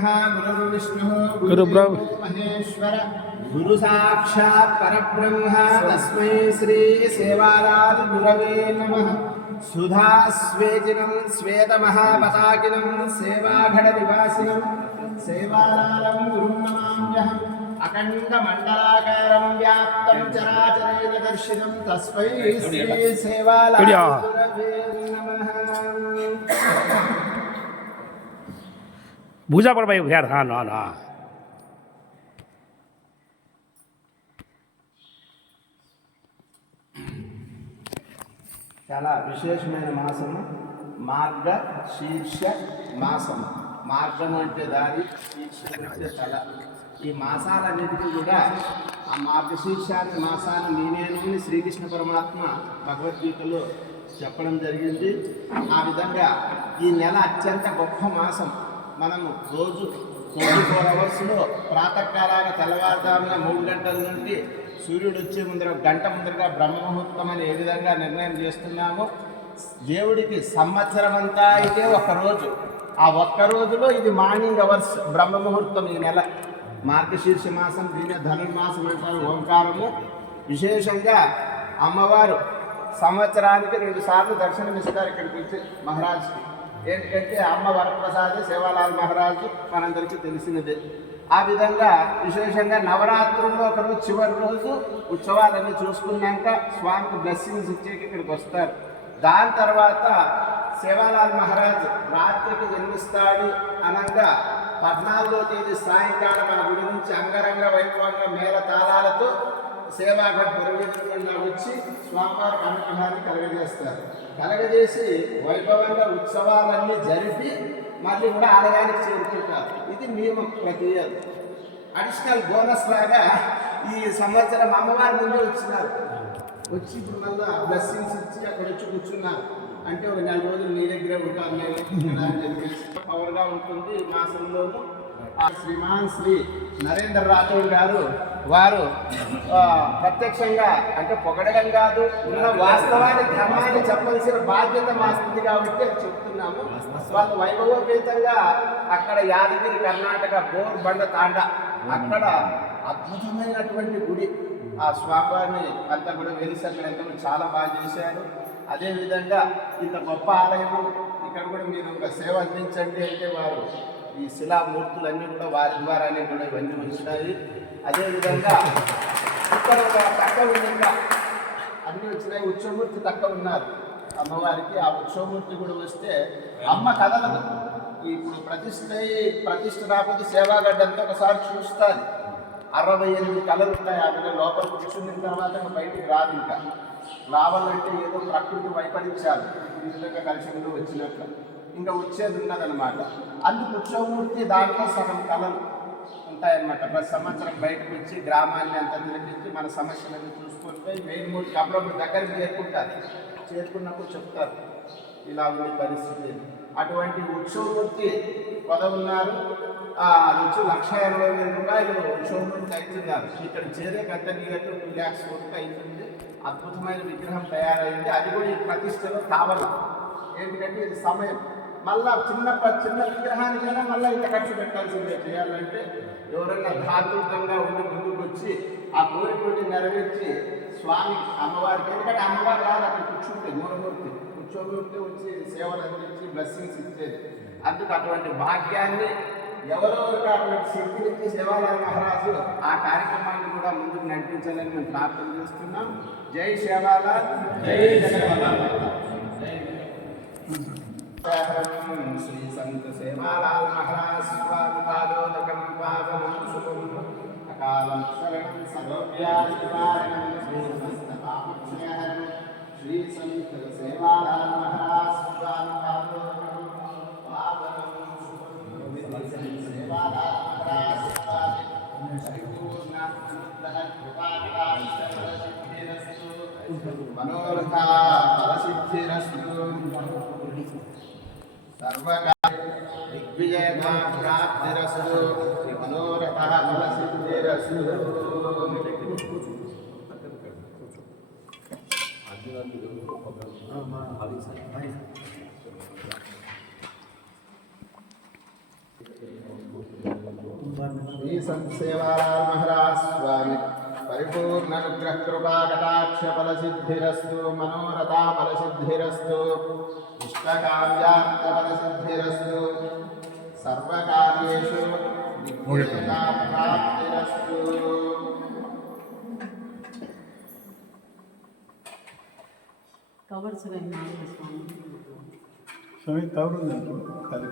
गुरुर्ब्रह्मा गुरुर्विष्णुः गुरुर्देवो महेश्वर गुरु साक्षात् परब्रह्म तस्मै श्री सेवालाल गुरवे नमः। सुधा स्वेजिनं श्वेतमहापताकिनं सेवाघटविवासिनं सेवालालं गुरुं नमाम्यहम्। अखण्डमण्डलाकारं व्याप्तं चराचरेण दर्शितं तस्मै श्री सेवालाल गुरवे नमः। भूजा पर भाई यार हाँ ना ना చాలా విశేషమైన మాసము మార్గ శీర్ష మాసము. మార్గం అంటే దారి, శీర్ష అంటే తల. ఈ మాసాలన్నిటికీ కూడా ఆ మార్గశీర్షాన్ని మాసాన్ని నేనేను శ్రీకృష్ణ పరమాత్మ భగవద్గీతలో చెప్పడం జరిగింది. ఆ విధంగా ఈ నెల అత్యంత గొప్ప మాసం. మనము రోజు 24 అవర్స్లో ప్రాతకాలాన తెల్లవారుజామున 3 గంటల నుండి సూర్యుడు వచ్చే ముందర గంట ముందరగా బ్రహ్మముహూర్తం అని ఏ విధంగా నిర్ణయం చేస్తున్నామో, దేవుడికి సంవత్సరం అంతా అయితే ఒక్కరోజు. ఆ ఒక్క రోజులో ఇది మార్నింగ్ అవర్స్ బ్రహ్మముహూర్తం. ఈ నెల మార్గశీర్ష మాసం, దీని ధనుర్మాసం అంటారు. ఓంకారము విశేషంగా అమ్మవారు సంవత్సరానికి 2 సార్లు దర్శనమిస్తారు ఇక్కడికి వచ్చి మహారాజ్కి. ఏంటంటే అమ్మ వరప్రసాదే సేవాలాల్ మహారాజు మనందరికీ తెలిసినదే. ఆ విధంగా విశేషంగా నవరాత్రుల్లో ఒకరోజు చివరి రోజు ఉత్సవాలన్నీ చూసుకున్నాక స్వామికి బ్లెస్సింగ్స్ ఇచ్చేకి ఇక్కడికి వస్తారు. దాని తర్వాత సేవాలాల్ మహారాజ్ రాత్రికి జన్మిస్తాడు అనగా 14వ తేదీ సాయంకాలం ఆ గుడి నుంచి అంగరంగ వైభవంగా మేళ తాళాలతో సేవాఘట్ పరివేషంగా వచ్చి స్వామివారికి అనుగ్రహాన్ని కలగజేస్తారు. కలగజేసి వైభవంగా ఉత్సవాలన్నీ జరిపి మళ్ళీ కూడా ఆలయానికి చేరుకుంటారు. ఇది నియమం ప్రతి ఇయర్. అడిషనల్ బోనస్ లాగా ఈ సంవత్సరం అమ్మవారి ముందే వచ్చినారు. వచ్చి ఇప్పుడు మళ్ళీ బ్లెస్సింగ్స్ ఇచ్చి అక్కడ వచ్చి కూర్చున్నారు. అంటే ఒక 4 రోజులు మీ దగ్గరే ఉంటారు. పవర్గా ఉంటుంది ఈ మాసంలోనూ. ఆ శ్రీమాన్ శ్రీ నరేంద్ర రాథోడ్ గారు వారు ప్రత్యక్షంగా అంటే పొగడడం కాదు, ఉన్న వాస్తవాన్ని ధర్మాన్ని చెప్పాల్సిన బాధ్యత మా స్థితి కాబట్టి చెప్తున్నాము. వాళ్ళు వైభవోపేతంగా అక్కడ యాదగిరి కర్ణాటక బోర్బండ తాండ అక్కడ అద్భుతమైనటువంటి గుడి. ఆ స్వామివారిని అంతా కూడా వెలిసి అక్కడ చాలా బాగా చేశారు. అదేవిధంగా ఇంత గొప్ప ఆలయము ఇక్కడ కూడా మీరు ఒక సేవ అందించండి అంటే వారు ఈ శిలామూర్తులన్నీ కూడా వారి ద్వారానే కూడా ఇవన్నీ వచ్చినాయి. అదేవిధంగా ఇక్కడ ఒక తక్కువ విధంగా అన్నీ వచ్చినాయి. ఉత్సవమూర్తి తక్కువ ఉన్నారు అమ్మవారికి. ఆ ఉత్సవమూర్తి కూడా వస్తే అమ్మ కదలదు. ఇప్పుడు ప్రతిష్ట రాకపోతే సేవాగడ్డంతా ఒకసారి చూస్తుంది. 68 కళలు ఉంటాయి. ఆమె లోపల కూర్చున్న తర్వాత బయటికి రాదు. ఇంకా రావాలంటే ఏదో ప్రకృతి వైపరీత్యాలు ఈ విధంగా కలిసి వచ్చినట్లు ఇంకా వచ్చేది ఉన్నదన్నమాట. అందుకు ఉత్సవమూర్తి దాంట్లో సగం కళలు ఉంటాయన్నమాట. ప్రతి సంవత్సరం బయటకు వచ్చి గ్రామాన్ని అంతా తిరిగించి మన సమస్యలన్నీ చూసుకుంటే 1003 అప్పుడప్పుడు దగ్గరికి చేరుకున్నప్పుడు చెప్తారు ఇలా ఉంది పరిస్థితి. అటువంటి ఉత్సవమూర్తి ఉన్నారు. అది వచ్చి 1,80,000 రూపాయలు ఉత్సవమూర్తి అవుతున్నారు. ఇక్కడ చేరే గంట నీకు 2 lakhs వరకు అవుతుంది. అద్భుతమైన విగ్రహం తయారైంది. అది కూడా ఈ ప్రతిష్టలో కావాలి. ఏంటంటే ఇది సమయం. మళ్ళా చిన్న విగ్రహానికైనా మళ్ళీ ఇంత ఖర్చు పెట్టాల్సిందే. చేయాలంటే ఎవరన్నా ధార్మికంగా ఉండి ముందుకు వచ్చి ఆ కోరికటి నెరవేర్చి స్వామి అమ్మవారికి, ఎందుకంటే అమ్మవారు రాదు అక్కడ కూర్చుంటే మూలమూర్తి ఉత్సవమూర్తి వచ్చి సేవలు అందించి బ్లెస్సింగ్స్ ఇచ్చేది. అందుకు అటువంటి భాగ్యాన్ని ఎవరో అటువంటి శక్తినిచ్చి సేవాలాల్ మహారాజు ఆ కార్యక్రమాన్ని కూడా ముందుకు నడిపించాలని మేము ప్రార్థన చేస్తున్నాం. జై సేవాలాల్, జై సేవాలాల్. శ్రీ సంత సేవాలాల్ మహారాజ్ స్వామి పాదోదకం పావనం శుభం అకాలం శరణం సర్వవ్యాధినివారణం శ్రీ సమస్త పాపక్షయహరం శ్రీ సంత సేవాలాల్ మహారాజ్ స్వామి పాదోదకం పావనం శుభం సేవాలాల్ మహారాజ్ స్వామి పరిపూర్ణ అనుగ్రహ కృపాకటాక్షరసిద్ధిరస్తు మనోరథ ఫలసిద్ధిరస్తు సర్వకార్య దిగ్విజయతా ప్రాప్తిరస్తు మనోరథ ఫలసిద్ధిరస్తు. श्री संत सेवालाल महाराज स्वामी परिपूर्ण अनुग्रह कृपा कटाक्ष फल सिद्धिरस्तु मनोरथा फल सिद्धिरस्तु इष्टकाम्यार्थ फल सिद्धिरस्तु सर्वकार्येषु विघ्नेशा प्राप्तिरस्तु। कवर से स्वामी कवर खाली